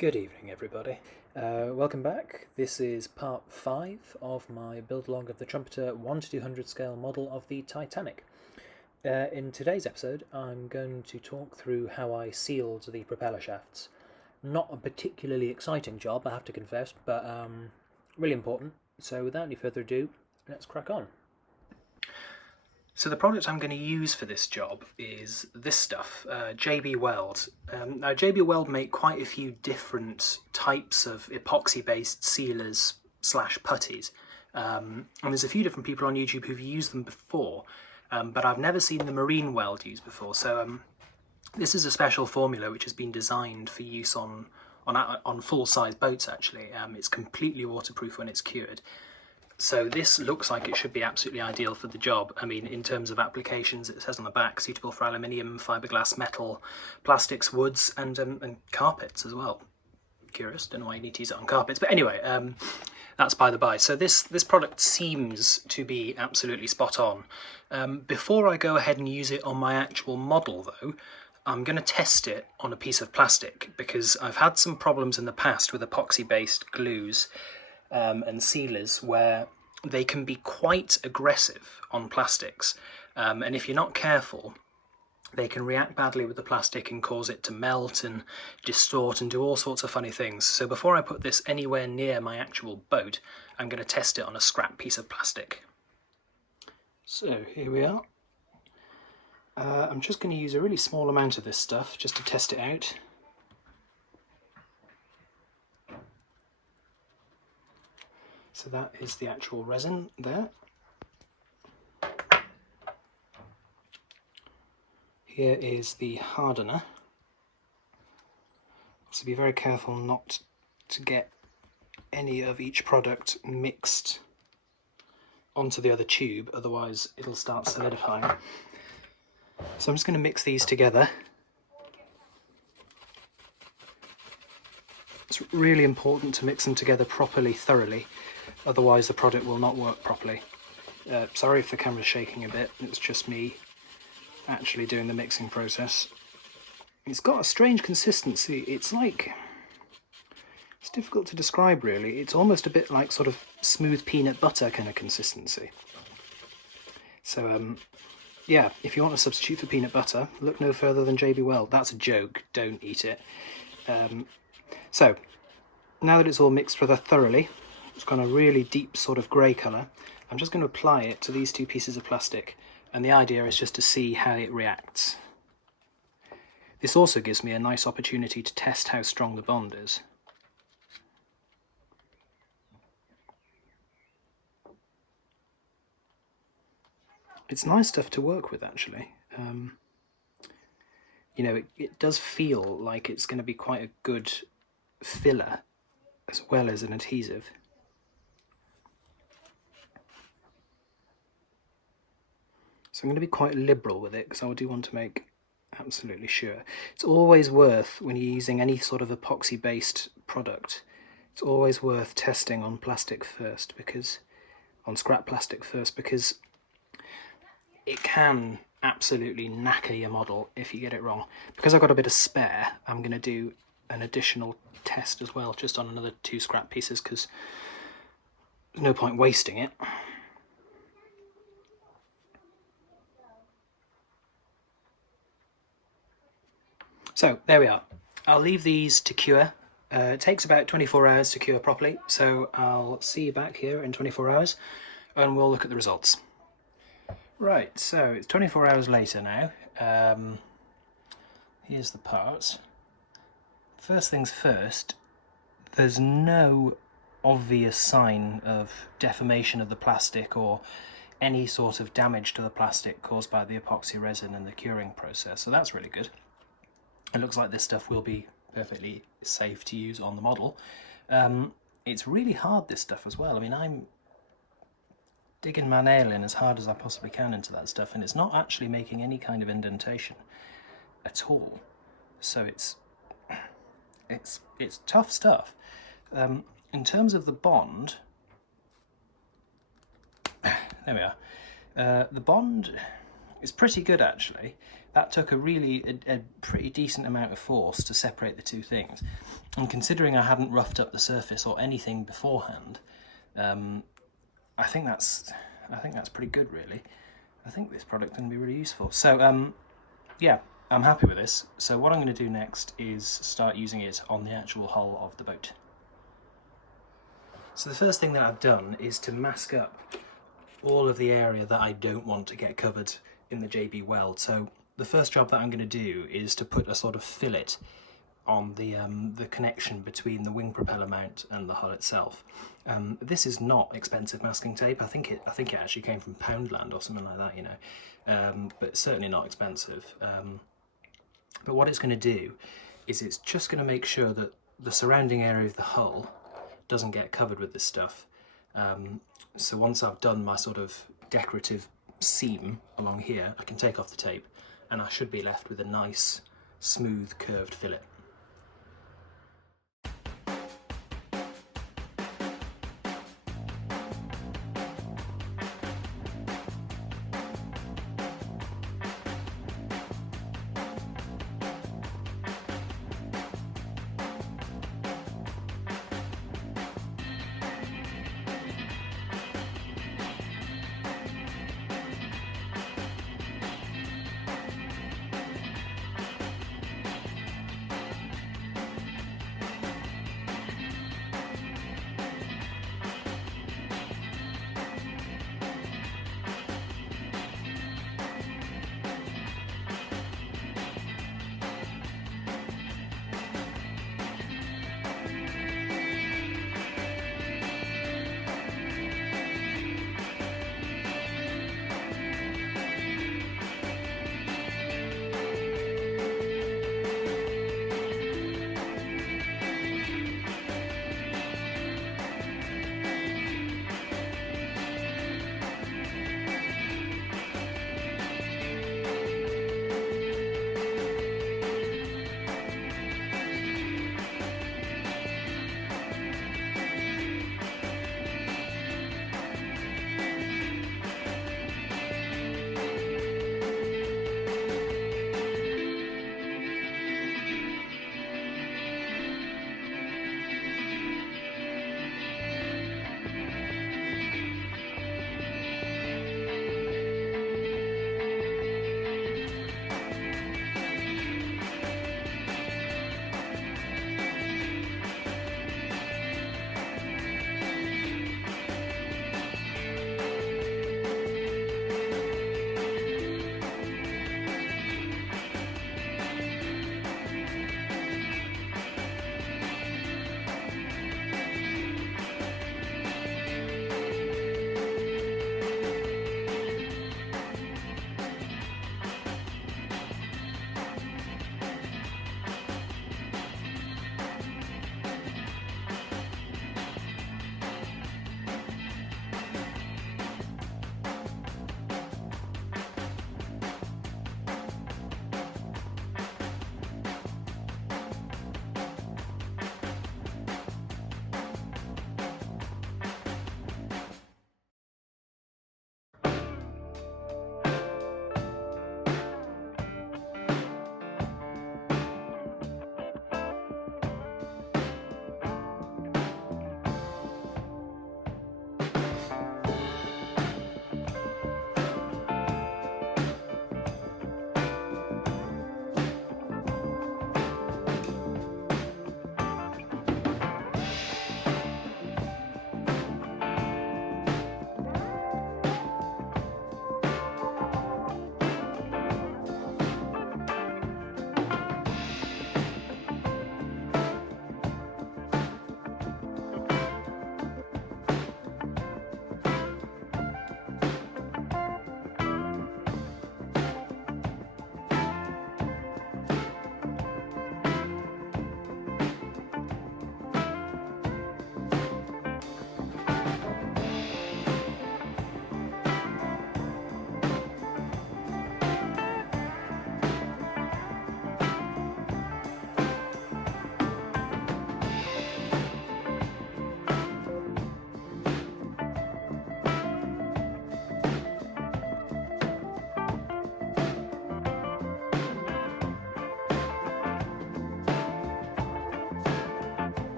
Good evening, everybody. Welcome back. This is part 5 of my build log of the Trumpeter 1 to 200 scale model of the Titanic. In today's episode, I'm going to talk through how I sealed the propeller shafts. Not a particularly exciting job, I have to confess, but really important. So without any further ado, let's crack on. So the product I'm going to use for this job is this stuff, JB Weld. Now JB Weld make quite a few different types of epoxy-based sealers / putties, and there's a few different people on YouTube who've used them before, but I've never seen the marine weld used before. So this is a special formula which has been designed for use on full-size boats. Actually, it's completely waterproof when it's cured. So this looks like it should be absolutely ideal for the job. I mean, in terms of applications, it says on the back, suitable for aluminium, fiberglass, metal, plastics, woods, and carpets as well. Curious, don't know why you need to use it on carpets, but anyway, that's by the by. So this product seems to be absolutely spot on. Before I go ahead and use it on my actual model though, I'm going to test it on a piece of plastic because I've had some problems in the past with epoxy-based glues and sealers where they can be quite aggressive on plastics, and if you're not careful they can react badly with the plastic and cause it to melt and distort and do all sorts of funny things. So before I put this anywhere near my actual boat, I'm going to test it on a scrap piece of plastic. So here we are. I'm just going to use a really small amount of this stuff just to test it out. So that is the actual resin there. Here is the hardener. So be very careful not to get any of each product mixed onto the other tube, otherwise it'll start solidifying. So I'm just going to mix these together. It's really important to mix them together properly, thoroughly, otherwise the product will not work properly. Sorry if the camera's shaking a bit, it's just me actually doing the mixing process. It's got a strange consistency. It's difficult to describe really. It's almost a bit like sort of smooth peanut butter kind of consistency. So yeah, if you want a substitute for peanut butter, look no further than JB Weld. That's a joke, don't eat it. So now that it's all mixed together thoroughly, it's got a really deep sort of grey colour, I'm just going to apply it to these two pieces of plastic, and the idea is just to see how it reacts. This also gives me a nice opportunity to test how strong the bond is. It's nice stuff to work with actually. You know, it does feel like it's going to be quite a good filler as well as an adhesive. So I'm going to be quite liberal with it because I do want to make absolutely sure. It's always worth, when you're using any sort of epoxy based product, it's always worth testing on plastic first, because on scrap plastic first, because it can absolutely knacker your model if you get it wrong. Because I've got a bit of spare, I'm going to do an additional test as well, just on another 2 scrap pieces, because there's no point wasting it. So there we are. I'll leave these to cure. It takes about 24 hours to cure properly, so I'll see you back here in 24 hours and we'll look at the results. Right, so it's 24 hours later now. Here's the parts. First things first, there's no obvious sign of deformation of the plastic or any sort of damage to the plastic caused by the epoxy resin and the curing process, so that's really good. It looks like this stuff will be perfectly safe to use on the model. It's really hard, this stuff, as well. I mean, I'm digging my nail in as hard as I possibly can into that stuff, and it's not actually making any kind of indentation at all. So it's tough stuff. In terms of the bond, there we are. The bond is pretty good actually. that took a pretty decent amount of force to separate the two things. And considering I hadn't roughed up the surface or anything beforehand, I think that's pretty good, really. I think this product can be really useful. So yeah, I'm happy with this. So what I'm going to do next is start using it on the actual hull of the boat. So the first thing that I've done is to mask up all of the area that I don't want to get covered in the JB Weld. So the first job that I'm going to do is to put a sort of fillet on the connection between the wing propeller mount and the hull itself. This is not expensive masking tape. I think it actually came from Poundland or something like that, you know, but certainly not expensive. But what it's going to do is it's just going to make sure that the surrounding area of the hull doesn't get covered with this stuff. So once I've done my sort of decorative seam along here, I can take off the tape and I should be left with a nice, smooth, curved fillet.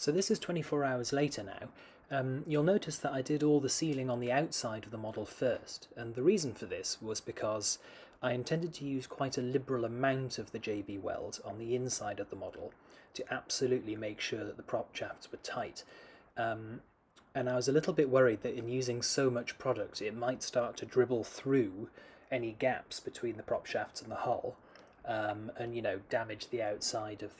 So this is 24 hours later now. You'll notice that I did all the sealing on the outside of the model first, and the reason for this was because I intended to use quite a liberal amount of the JB Weld on the inside of the model to absolutely make sure that the prop shafts were tight. And I was a little bit worried that in using so much product it might start to dribble through any gaps between the prop shafts and the hull, and damage the outside of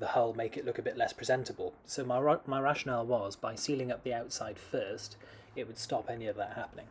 the hull, make it look a bit less presentable. So my rationale was, by sealing up the outside first, it would stop any of that happening.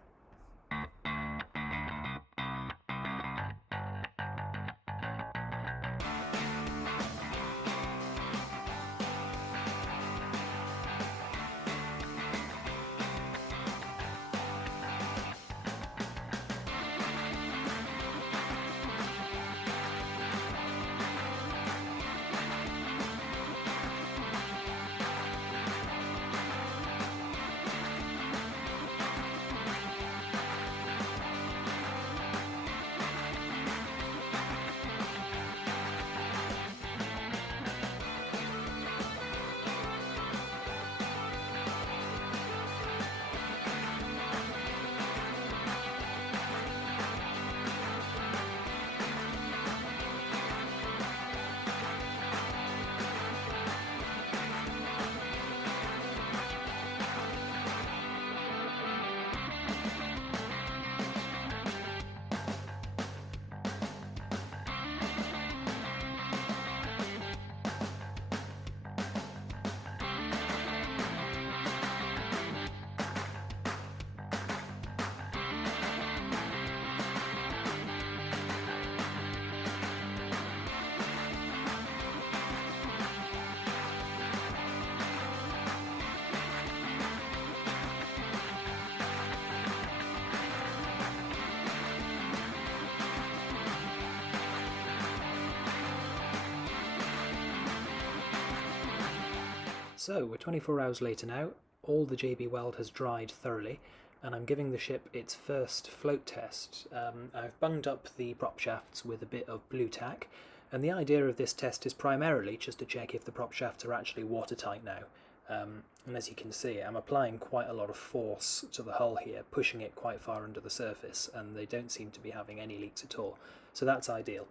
So we're 24 hours later now, all the JB Weld has dried thoroughly, and I'm giving the ship its first float test. I've bunged up the prop shafts with a bit of blue tack, and the idea of this test is primarily just to check if the prop shafts are actually watertight now. And as you can see, I'm applying quite a lot of force to the hull here, pushing it quite far under the surface, and they don't seem to be having any leaks at all, so that's ideal.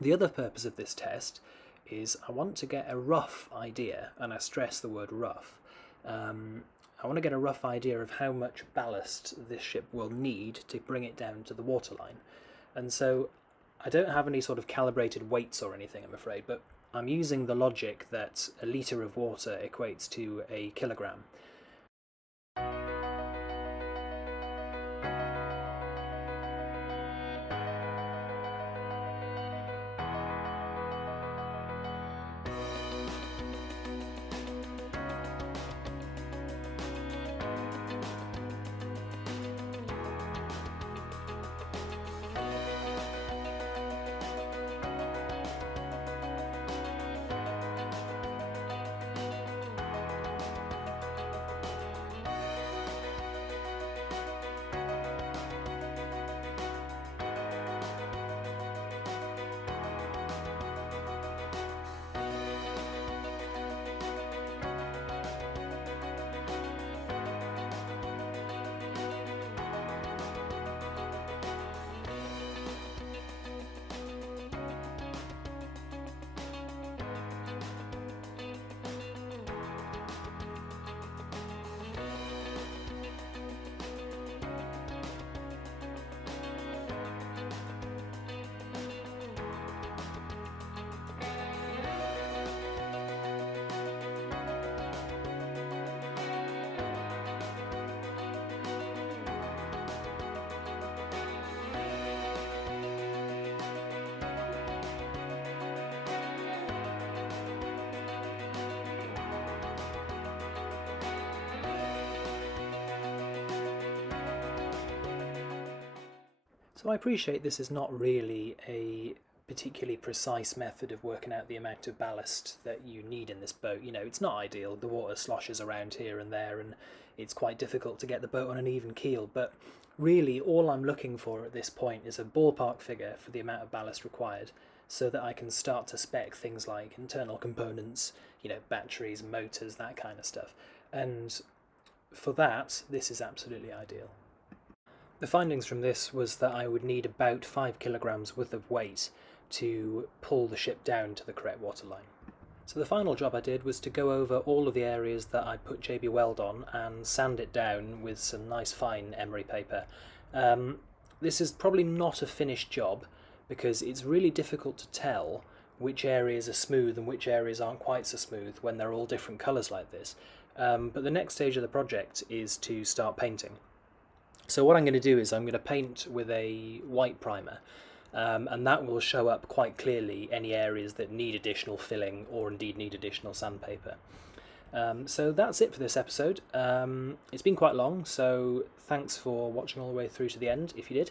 The other purpose of this test is I want to get a rough idea, and I stress the word rough. I want to get a rough idea of how much ballast this ship will need to bring it down to the waterline. And so I don't have any sort of calibrated weights or anything, I'm afraid, but I'm using the logic that a litre of water equates to a kilogram. So I appreciate this is not really a particularly precise method of working out the amount of ballast that you need in this boat. You know, it's not ideal. The water sloshes around here and there, and it's quite difficult to get the boat on an even keel. But really, all I'm looking for at this point is a ballpark figure for the amount of ballast required, so that I can start to spec things like internal components, you know, batteries, motors, that kind of stuff. And for that, this is absolutely ideal. The findings from this was that I would need about 5 kilograms worth of weight to pull the ship down to the correct waterline. So the final job I did was to go over all of the areas that I put JB Weld on and sand it down with some nice fine emery paper. This is probably not a finished job because it's really difficult to tell which areas are smooth and which areas aren't quite so smooth when they're all different colours like this. But the next stage of the project is to start painting. So what I'm going to do is I'm going to paint with a white primer, and that will show up quite clearly any areas that need additional filling or indeed need additional sandpaper. So that's it for this episode. It's been quite long, so thanks for watching all the way through to the end, if you did.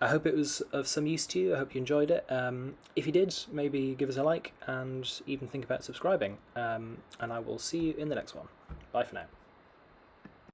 I hope it was of some use to you. I hope you enjoyed it. If you did, maybe give us a like and even think about subscribing. And I will see you in the next one. Bye for now.